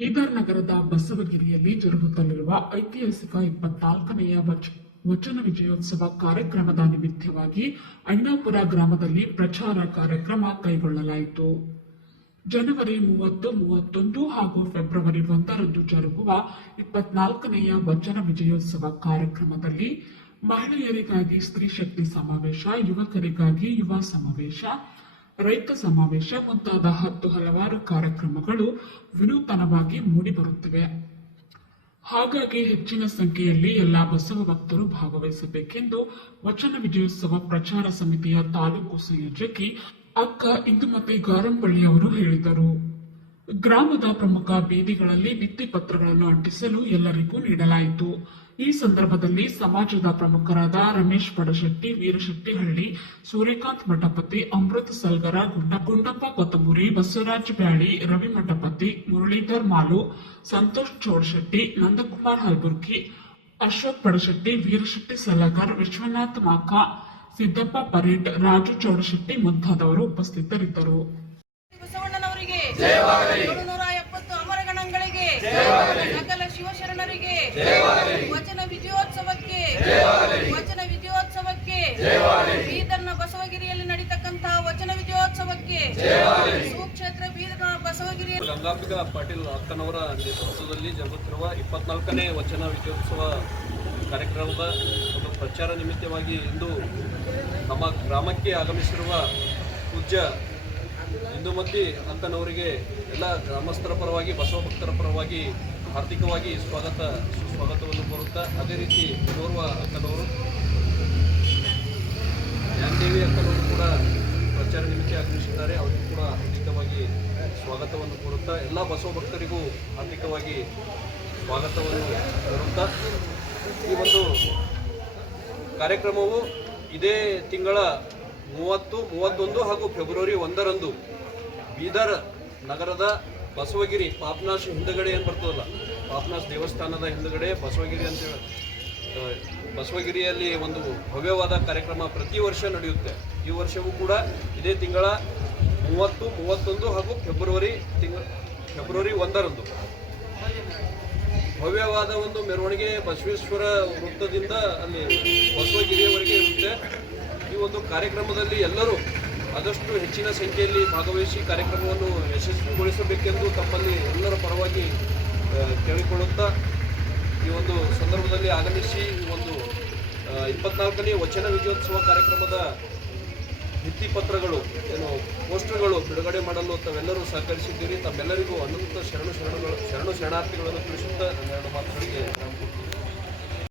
ಬೀದರ್ ನಗರದ ಬಸವಗಿರಿಯಲ್ಲಿ ಜರುಗುತ್ತಲಿರುವ ಐತಿಹಾಸಿಕ ಇಪ್ಪತ್ನಾಲ್ಕನೆಯ ವಚ- ವಚನ ವಿಜಯೋತ್ಸವ ಕಾರ್ಯಕ್ರಮದ ನಿಮಿತ್ತವಾಗಿ ಅಣ್ಣಾಪುರ ಗ್ರಾಮದಲ್ಲಿ ಪ್ರಚಾರ ಕಾರ್ಯಕ್ರಮ ಕೈಗೊಳ್ಳಲಾಯಿತು. ಜನವರಿ ಮೂವತ್ತು, ಮೂವತ್ತೊಂದು ಹಾಗೂ ಫೆಬ್ರವರಿ ಒಂದರಂದು ಜರುಗುವ ಇಪ್ಪತ್ನಾಲ್ಕನೆಯ ವಚನ ವಿಜಯೋತ್ಸವ ಕಾರ್ಯಕ್ರಮದಲ್ಲಿ ಮಹಿಳೆಯರಿಗಾಗಿ ಸ್ತ್ರೀ ಶಕ್ತಿ ಸಮಾವೇಶ, ಯುವಕರಿಗಾಗಿ ಯುವ ಸಮಾವೇಶ ರೈತ ಸಮಾವೇಶ ಮುಂತಾದ ಹತ್ತು ಹಲವಾರು ಕಾರ್ಯಕ್ರಮಗಳು ವಿನೂತನವಾಗಿ ಮೂಡಿಬರುತ್ತಿವೆ. ಹಾಗಾಗಿ ಹೆಚ್ಚಿನ ಸಂಖ್ಯೆಯಲ್ಲಿ ಎಲ್ಲ ಬಸವ ಭಕ್ತರು ಭಾಗವಹಿಸಬೇಕೆಂದು ವಚನ ವಿಜಯೋತ್ಸವ ಪ್ರಚಾರ ಸಮಿತಿಯ ತಾಲೂಕು ಸಂಯೋಜಕಿ ಅಕ್ಕ ಇಂದುಮತಿ ಗಾರಂಬಳ್ಳಿ ಅವರು ಹೇಳಿದರು. ಗ್ರಾಮದ ಪ್ರಮುಖ ಬೀದಿಗಳಲ್ಲಿ ಭಿತ್ತಿಪತ್ರಗಳನ್ನು ಅಂಟಿಸಲು ಎಲ್ಲರಿಗೂ ನೀಡಲಾಯಿತು. ಈ ಸಂದರ್ಭದಲ್ಲಿ ಸಮಾಜದ ಪ್ರಮುಖರಾದ ರಮೇಶ್ ಪಡಶೆಟ್ಟಿ, ವೀರಶೆಟ್ಟಿಹಳ್ಳಿ, ಸೂರ್ಯಕಾಂತ್ ಮಠಪತಿ, ಅಮೃತ್ ಸಲ್ಗರ, ಗುಂಡ, ಗುಂಡಪ್ಪ ಕೊತ್ತಂಬುರಿ, ಬಸವರಾಜ್ ಬ್ಯಾಳಿ, ರವಿ ಮಠಪತಿ, ಮುರಳೀಧರ್ ಮಾಲು, ಸಂತೋಷ್ ಚೋಡಶೆಟ್ಟಿ, ನಂದಕುಮಾರ್ ಹಲ್ಬುರ್ಗಿ, ಅಶೋಕ್ ಪಡಶೆಟ್ಟಿ, ವೀರಶೆಟ್ಟಿ ಸಲಗರ್, ವಿಶ್ವನಾಥ್ ಮಾಕ, ಸಿದ್ದಪ್ಪ ಪರೇಟ್ ರಾಜು ಚೌಡಶೆಟ್ಟಿ ಮುಂತಾದವರು ಉಪಸ್ಥಿತರಿದ್ದರು. ವಚನ ವಿಜಯೋತ್ಸವಕ್ಕೆ. ವಚನ ವಿಜಯೋತ್ಸವಕ್ಕೆ. ಬೀದರ್ನ ಬಸವಗಿರಿಯಲ್ಲಿ ನಡೀತಕ್ಕಂತಹ ವಚನ ವಿಜಯೋತ್ಸವಕ್ಕೆ. ಸುಕ್ಷೇತ್ರ ಬೀದರ್ನ ಬಸವಗಿರಿಯಲ್ಲಿ. ಗಂಗಾಂಬಿಕಾ ಪಾಟೀಲ್ ಅಕ್ಕನವರ ನೇತೃತ್ವದಲ್ಲಿ ಜರುಗುತ್ತಿರುವ ಇಪ್ಪತ್ನಾಲ್ಕನೇ ವಚನ ವಿಜಯೋತ್ಸವ ಕಾರ್ಯಕ್ರಮದ ಒಂದು ಪ್ರಚಾರ ನಿಮಿತ್ತವಾಗಿ ಇಂದು ನಮ್ಮ ಗ್ರಾಮಕ್ಕೆ ಆಗಮಿಸಿರುವ ಪೂಜ್ಯ ಇಂದುಮತಿ ಅಕ್ಕನವರಿಗೆ ಎಲ್ಲ ಗ್ರಾಮಸ್ಥರ ಪರವಾಗಿ ಬಸವ ಭಕ್ತರ ಪರವಾಗಿ ಆರ್ಥಿಕವಾಗಿ ಸ್ವಾಗತ, ಸುಸ್ವಾಗತವನ್ನು ಕೋರುತ್ತಾ ಅದೇ ರೀತಿ ಓರ್ವ ಅಕ್ಕನವರು, ಜ್ಞಾನದೇವಿ ಅಕ್ಕನವರು ಕೂಡ ಪ್ರಚಾರ ನಿಮಿತ್ತ ಆಗಮಿಸಿದ್ದಾರೆ. ಅವರಿಗೂ ಕೂಡ ಹಾರ್ದಿಕವಾಗಿ ಸ್ವಾಗತವನ್ನು ಕೋರುತ್ತಾ ಎಲ್ಲ ಬಸವ ಭಕ್ತರಿಗೂ ಹಾರ್ದಿಕವಾಗಿ ಸ್ವಾಗತವನ್ನು ಕೋರುತ್ತಾ ಈ ಒಂದು ಕಾರ್ಯಕ್ರಮವು ಇದೇ ತಿಂಗಳ ಮೂವತ್ತು, ಮೂವತ್ತೊಂದು ಹಾಗೂ ಫೆಬ್ರವರಿ ಒಂದರಂದು ಬೀದರ್ ನಗರದ ಬಸವಗಿರಿ ಪಾಪನಾಶ್ ಹಿಂದುಗಡೆ ಏನು ಬರ್ತದಲ್ಲ? ಪಾಪನಾಶ್ ದೇವಸ್ಥಾನದ ಹಿಂದುಗಡೆ ಬಸವಗಿರಿ ಅಂತ ಆ, ಬಸವಗಿರಿಯಲ್ಲಿ ಒಂದು ಭವ್ಯವಾದ ಕಾರ್ಯಕ್ರಮ ಪ್ರತಿ ವರ್ಷ ನಡೆಯುತ್ತೆ. ಈ ವರ್ಷವೂ ಕೂಡ ಇದೇ ತಿಂಗಳ ಮೂವತ್ತು ಮೂವತ್ತೊಂದು ಹಾಗೂ ಫೆಬ್ರವರಿ ತಿಂಗಳ ಫೆಬ್ರವರಿ ಒಂದರಂದು. ಭವ್ಯವಾದ ಒಂದು ಮೆರವಣಿಗೆ ಬಸವೇಶ್ವರ ವೃತ್ತದಿಂದ ಅಲ್ಲಿ ಬಸವಗಿರಿಯವರೆಗೆ ಇರುತ್ತೆ. ಈ ಒಂದು ಕಾರ್ಯಕ್ರಮದಲ್ಲಿ ಎಲ್ಲರೂ ಆದಷ್ಟು ಹೆಚ್ಚಿನ ಸಂಖ್ಯೆಯಲ್ಲಿ ಭಾಗವಹಿಸಿ ಕಾರ್ಯಕ್ರಮವನ್ನು ಯಶಸ್ವಿಗೊಳಿಸಬೇಕೆಂದು ತಮ್ಮಲ್ಲಿ ಎಲ್ಲರ ಪರವಾಗಿ ಕೇಳಿಕೊಳ್ಳುತ್ತಾ ಈ ಒಂದು ಸಂದರ್ಭದಲ್ಲಿ ಆಗಮಿಸಿ ಈ ಒಂದು ಇಪ್ಪತ್ನಾಲ್ಕನೇ ವಚನ ವಿಜಯೋತ್ಸವ ಕಾರ್ಯಕ್ರಮದ ಭಿತ್ತಿಪತ್ರಗಳು, ಏನು ಪೋಸ್ಟರ್ಗಳು ಬಿಡುಗಡೆ ಮಾಡಲು ತಾವೆಲ್ಲರೂ ಸಹಕರಿಸಿದ್ದೀರಿ. ತಮ್ಮೆಲ್ಲರಿಗೂ ಅನಂತ ಶರಣು ಶರಣಗಳು, ಶರಣು ಶರಣಾರ್ಥಿಗಳನ್ನು ತಿಳಿಸುತ್ತಾ ನನ್ನೆರಡು ಮಾತುಗಳಿಗೆ ನಾನು